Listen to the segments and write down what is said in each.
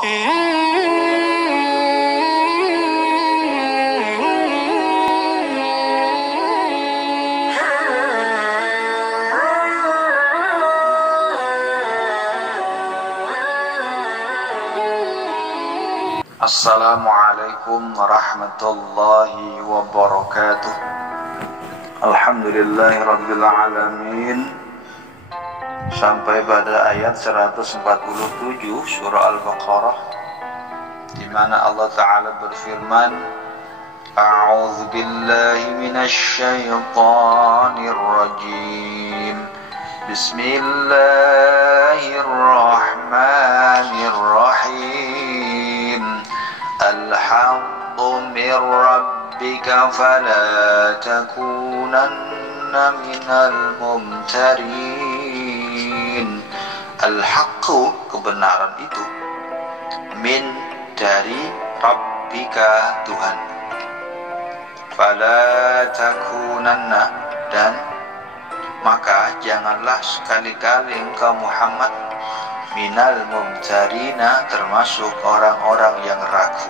Assalamualaikum warahmatullahi wabarakatuh. Alhamdulillahirabbil alamin. Sampai pada ayat 147 surah Al-Baqarah, di mana Allah Ta'ala berfirman, A'udzu billahi minasy syaithanir rajim. Bismillahirrahmanirrahim. Al-haqqu min rabbika fala takunanna minal mumtarin. Al-haqqu, kebenaran itu, min, dari, rabbika, Tuhan. Fala takunanna, dan maka janganlah sekali-kali engkau Muhammad minal mumtarina, termasuk orang-orang yang ragu.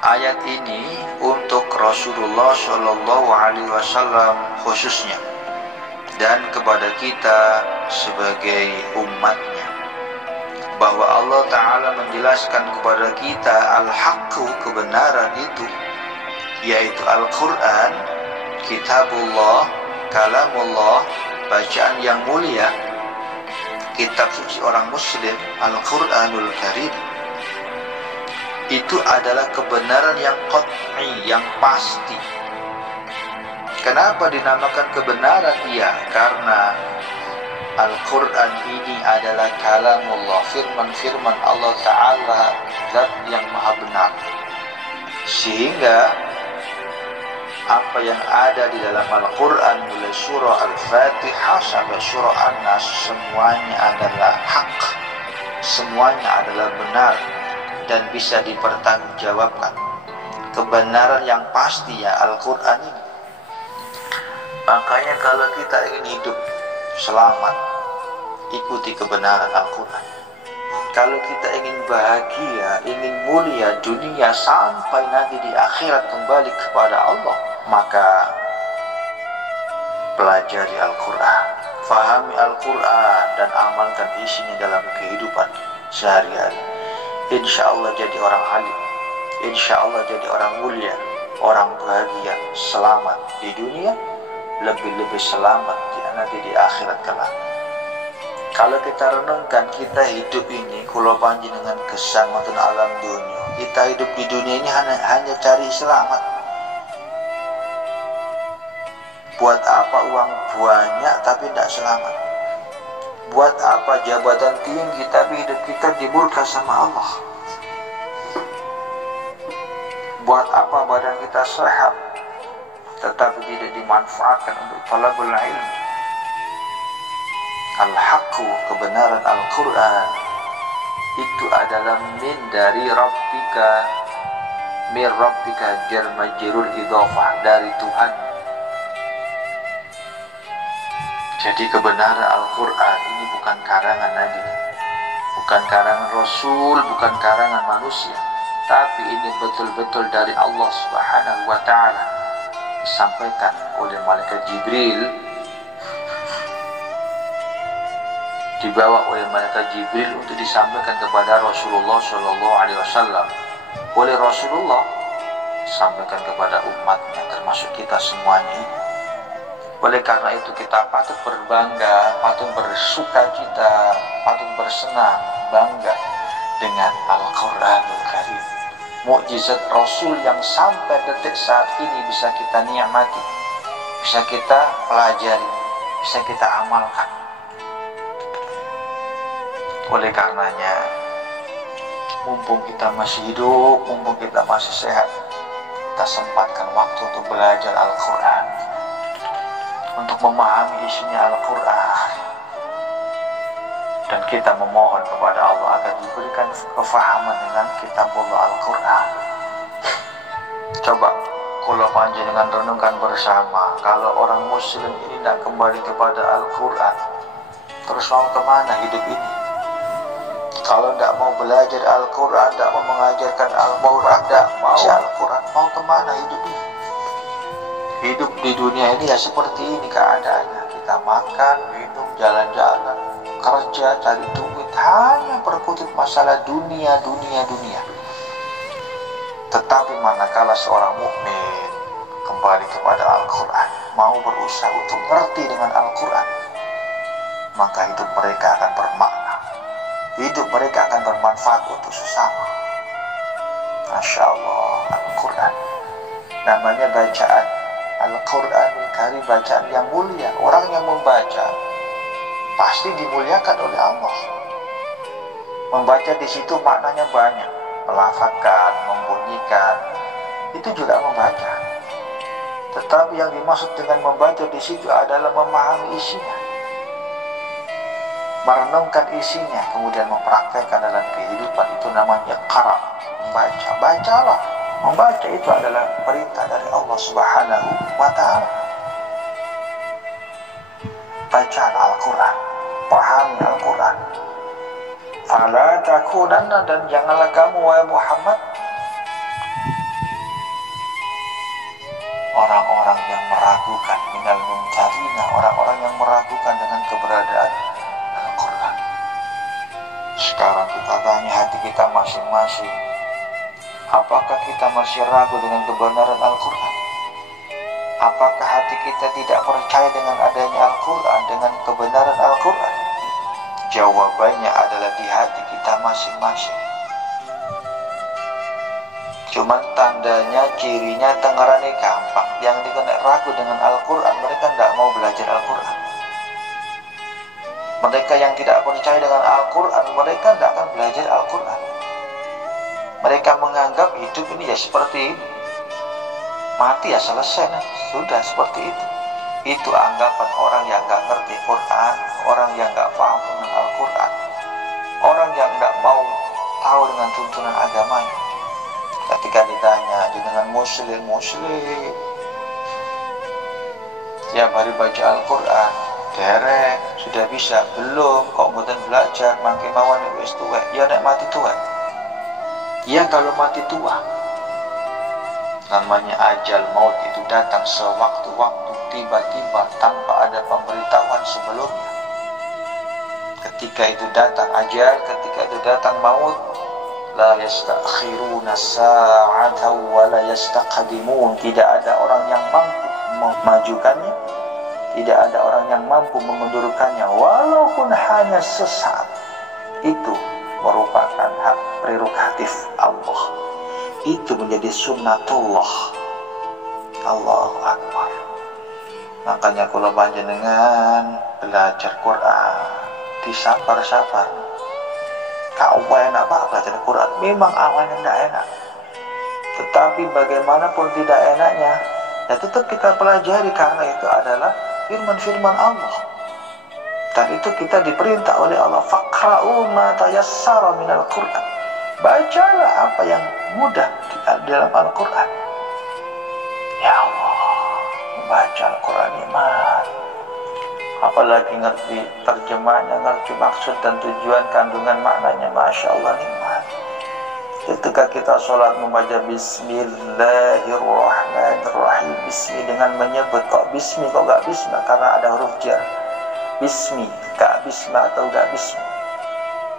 Ayat ini untuk Rasulullah Shallallahu Alaihi Wasallam khususnya, dan kepada kita sebagai umatnya, bahwa Allah Ta'ala menjelaskan kepada kita al-haqqu, kebenaran itu, yaitu Al-Quran, kitabullah, kalamullah, bacaan yang mulia, kitab suci orang muslim, Al-Quranul Karim. Itu adalah kebenaran yang qat'i, yang pasti. Kenapa dinamakan kebenaran? Ya, karena Al-Quran ini adalah kalamullah, firman-firman Allah Ta'ala, zat yang maha benar. Sehingga apa yang ada di dalam Al-Quran, mulai surah Al-Fatihah sampai surah An-Nas, semuanya adalah hak, semuanya adalah benar dan bisa dipertanggungjawabkan. Kebenaran yang pasti ya Al-Quran ini. Makanya kalau kita ingin hidup selamat, ikuti kebenaran Al-Quran. Kalau kita ingin bahagia, ingin mulia dunia sampai nanti di akhirat kembali kepada Allah, maka pelajari Al-Quran, fahami Al-Quran, dan amalkan isinya dalam kehidupan sehari-hari. Insya Allah jadi orang alim, insya Allah jadi orang mulia, orang bahagia, selamat di dunia, lebih-lebih selamat nanti di akhirat kelak. Kalau kita renungkan, kita hidup ini kula panjenengan gesang wonten alam dunia. Kita hidup di dunia ini hanya cari selamat. Buat apa uang banyak tapi tidak selamat? Buat apa jabatan tinggi tapi hidup kita dimurka sama Allah? Buat apa badan kita sehat tetapi tidak dimanfaatkan untuk talabul ilmi? Al-haqqu, kebenaran Al-Quran itu adalah min, dari rabbika, min rabbika, jar majrur idhofah, dari Tuhan. Jadi kebenaran Al-Quran ini bukan karangan Nabi, bukan karangan Rasul, bukan karangan manusia, tapi ini betul-betul dari Allah Subhanahu wa Ta'ala, disampaikan oleh malaikat Jibril, dibawa oleh malaikat Jibril untuk disampaikan kepada Rasulullah Shallallahu Alaihi Wasallam. Oleh Rasulullah disampaikan kepada umatnya, termasuk kita semuanya ini. Oleh karena itu kita patut berbangga, patut bersuka cita, patut bersenang bangga dengan Al-Quranul Karim, mukjizat Rasul yang sampai detik saat ini bisa kita nikmati, bisa kita pelajari, bisa kita amalkan. Oleh karenanya, mumpung kita masih hidup, mumpung kita masih sehat, kita sempatkan waktu untuk belajar Al-Quran, untuk memahami isinya Al-Quran, dan kita memohon kepada Allah agar diberikan kefahaman dengan kitabullah Al-Quran. Coba kalau panjenengan renungkan bersama, kalau orang muslim ini tidak kembali kepada Al-Quran, terus mau kemana hidup ini? Kalau tidak mau belajar Al-Quran, tidak mau mengajarkan Al-Quran, tidak mau Al-Quran, mau kemana hidup ini? Hidup di dunia ini ya seperti ini keadaannya. Kita makan, minum, jalan-jalan, kerja, cari duit, hanya berkutat masalah dunia. Tetapi manakala seorang mukmin kembali kepada Al-Quran, mau berusaha untuk ngerti dengan Al-Quran, maka hidup mereka akan bermakna, hidup mereka akan bermanfaat untuk sesama. Masya Allah, Al-Quran namanya bacaan Al-Quranul Karim, bacaan yang mulia. Orang yang membaca pasti dimuliakan oleh Allah. Membaca di situ maknanya banyak, melafazkan, membunyikan, itu juga membaca. Tetapi yang dimaksud dengan membaca di situ adalah memahami isinya, merenungkan isinya, kemudian mempraktekkan dalam kehidupan. Itu namanya qara, membaca. Bacalah. Membaca itu adalah perintah dari Allah Subhanahu wa ta'ala. Bacalah Al-Quran, pahami Al-Quran. Fala takunanna, dan janganlah kamu wahai Muhammad orang-orang yang meragukan, minal mumtarina, orang-orang yang meragukan dengan keberadaan Al-Quran. Sekarang kita tanya hati kita masing-masing, apakah kita masih ragu dengan kebenaran Al-Quran? Apakah hati kita tidak percaya dengan adanya Al-Quran, dengan kebenaran Al-Quran? Jawabannya adalah di hati kita masing-masing. Cuman tandanya, cirinya, tengarannya gampang. Yang dikena ragu dengan Al-Quran, mereka tidak mau belajar Al-Quran. Mereka yang tidak percaya dengan Al-Quran, mereka tidak akan belajar Al-Quran. Mereka menganggap hidup ini ya seperti ini, mati ya selesai, sudah seperti itu. Itu anggapan orang yang nggak ngerti Quran, orang yang nggak paham dengan Al-Quran, orang yang nggak mau tahu dengan tuntunan agamanya. Ketika ditanya dengan muslim tiap hari baca Al-Quran, derek, sudah bisa belum, kok bukan belajar, makin mawan wis tuwek, ya nek mati tuwek. Ya kalau mati tua, namanya ajal maut itu datang sewaktu-waktu, tiba-tiba tanpa ada pemberitahuan sebelumnya. Ketika itu datang ajal, ketika itu datang maut, la yastakhiruna sa'atan wa la yastaqdimun. Tidak ada orang yang mampu memajukannya, tidak ada orang yang mampu mengundurkannya walaupun hanya sesaat. Itu merupakan hak prerogatif Allah. Itu menjadi sunnatullah. Allahu Akbar. Makanya kalau panjenengan belajar Quran, disabar-sabar. Kau enak pak belajar Quran, memang awalnya tidak enak. Tetapi bagaimanapun tidak enaknya, ya tetap kita pelajari, karena itu adalah firman-firman Allah. Dan itu kita diperintah oleh Allah, faqra'u ma tayassara minal Qur'an. Bacalah apa yang mudah di dalam Al-Quran. Ya Allah, membaca Al-Quran nikmat. Apalagi ngerti terjemahnya, ngerti maksud dan tujuan kandungan maknanya, Masya Allah nikmat. Ketika kita sholat membaca Bismillahirrahmanirrahim, Bismi dengan menyebut, kok Bismi kok gak Bisma, karena ada huruf jar. Bismi, gak Bisma atau gak Bismi.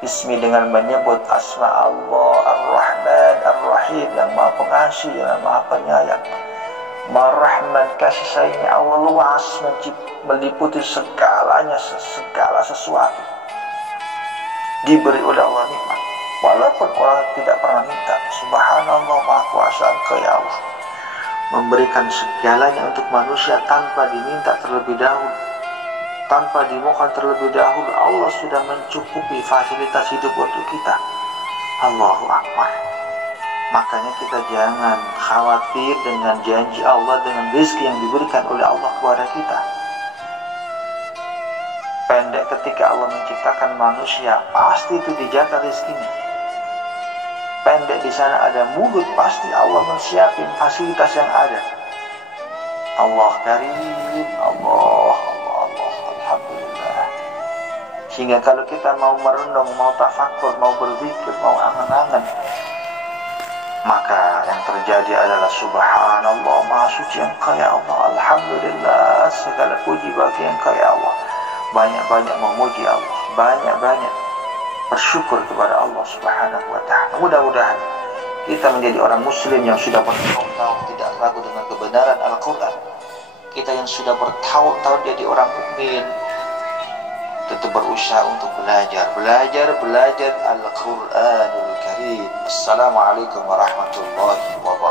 Bismi dengan menyebut asma Allah Ar-Rahman Ar-Rahim, yang maha pengasih, yang maha penyayang. Mar-Rahman, kasih sayangnya Allah luas, meliputi segalanya, segala sesuatu diberi oleh Allah nikmat. Walaupun orang tidak pernah minta, subhanallah, maha kuasa Engkau ya Allah, memberikan segalanya untuk manusia tanpa diminta terlebih dahulu, tanpa dimohon terlebih dahulu. Allah sudah mencukupi fasilitas hidup untuk kita. Allahu Akbar. Makanya kita jangan khawatir dengan janji Allah, dengan rezeki yang diberikan oleh Allah kepada kita. Pendek ketika Allah menciptakan manusia, pasti itu dijaga rezekinya. Pendek di sana ada mulut, pasti Allah menyiapkan fasilitas yang ada. Allah Karim, Allah, Alhamdulillah. Sehingga kalau kita mau merenung, mau tafakur, mau berpikir, mau angan-angan, maka yang terjadi adalah subhanallah, maha suci engkau ya Allah, alhamdulillah, segala puji bagi engkau ya Allah. Banyak-banyak memuji Allah, banyak-banyak bersyukur kepada Allah subhanahu wa ta'ala. Mudah-mudahan kita menjadi orang muslim yang sudah bertahun-tahun tidak ragu dengan kebenaran Al-Quran. Kita yang sudah bertahun-tahun jadi orang mukmin, tetap berusaha untuk belajar Al-Quranul Karim. Assalamualaikum warahmatullahi wabarakatuh.